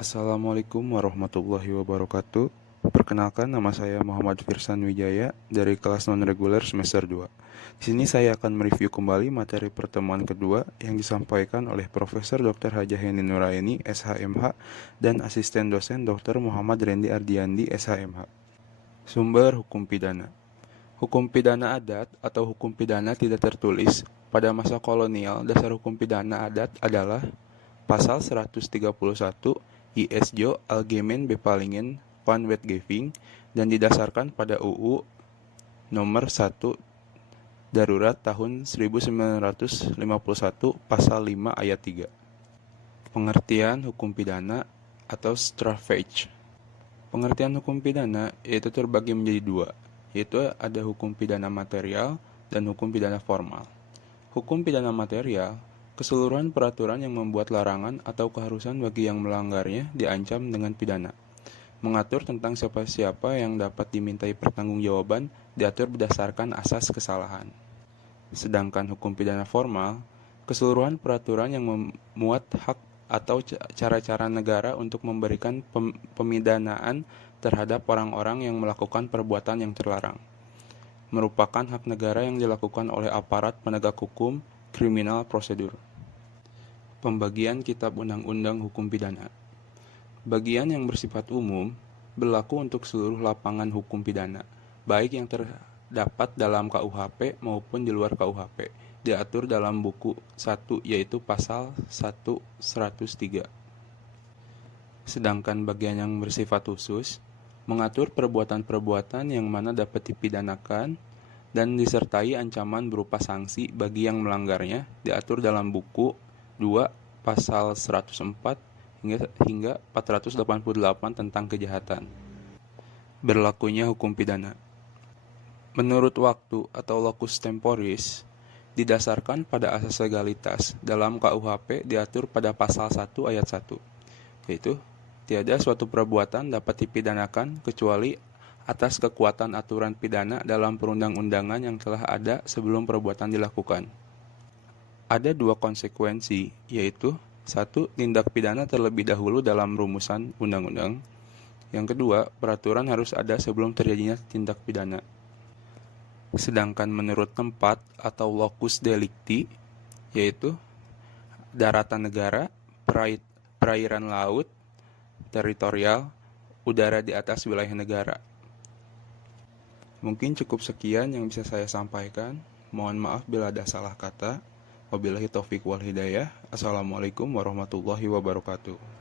Assalamualaikum warahmatullahi wabarakatuh. Perkenalkan, nama saya Muhammad Firsan Wijaya dari kelas non-reguler semester 2. Di sini saya akan mereview kembali materi pertemuan kedua yang disampaikan oleh Profesor Dr. Hajah Heni Nuraini, SHMH, dan asisten dosen Dr. Muhammad Rendi Ardiandi, SHMH. Sumber hukum pidana. Hukum pidana adat atau hukum pidana tidak tertulis pada masa kolonial. Dasar hukum pidana adat adalah Pasal 131 ISJO Algemeen Bepalingen van Wetgeving dan didasarkan pada UU nomor 1 Darurat tahun 1951 pasal 5 ayat 3. Pengertian hukum pidana atau strafrecht. Pengertian hukum pidana yaitu terbagi menjadi dua, yaitu ada hukum pidana material dan hukum pidana formal. Hukum pidana material, keseluruhan peraturan yang membuat larangan atau keharusan bagi yang melanggarnya diancam dengan pidana. Mengatur tentang siapa-siapa yang dapat dimintai pertanggungjawaban diatur berdasarkan asas kesalahan. Sedangkan hukum pidana formal, keseluruhan peraturan yang memuat hak atau cara-cara negara untuk memberikan pemidanaan terhadap orang-orang yang melakukan perbuatan yang terlarang, merupakan hak negara yang dilakukan oleh aparat penegak hukum kriminal prosedur. Pembagian Kitab Undang-Undang Hukum Pidana. Bagian yang bersifat umum berlaku untuk seluruh lapangan hukum pidana, baik yang terdapat dalam KUHP maupun di luar KUHP, diatur dalam buku 1 yaitu pasal 103. Sedangkan bagian yang bersifat khusus mengatur perbuatan-perbuatan yang mana dapat dipidanakan dan disertai ancaman berupa sanksi bagi yang melanggarnya, diatur dalam buku 2 pasal 104 hingga 488 tentang kejahatan. Berlakunya hukum pidana. Menurut waktu atau locus temporis didasarkan pada asas legalitas dalam KUHP diatur pada pasal 1 ayat 1, yaitu tiada suatu perbuatan dapat dipidanakan kecuali atas kekuatan aturan pidana dalam perundang-undangan yang telah ada sebelum perbuatan dilakukan. Ada dua konsekuensi, yaitu 1. Tindak pidana terlebih dahulu dalam rumusan undang-undang. Yang kedua, peraturan harus ada sebelum terjadinya tindak pidana. Sedangkan menurut tempat atau locus delicti, yaitu daratan negara, perairan laut, teritorial, udara di atas wilayah negara. Mungkin cukup sekian yang bisa saya sampaikan. Mohon maaf bila ada salah kata. Wabillahi taufiq wal hidayah. Assalamualaikum warahmatullahi wabarakatuh.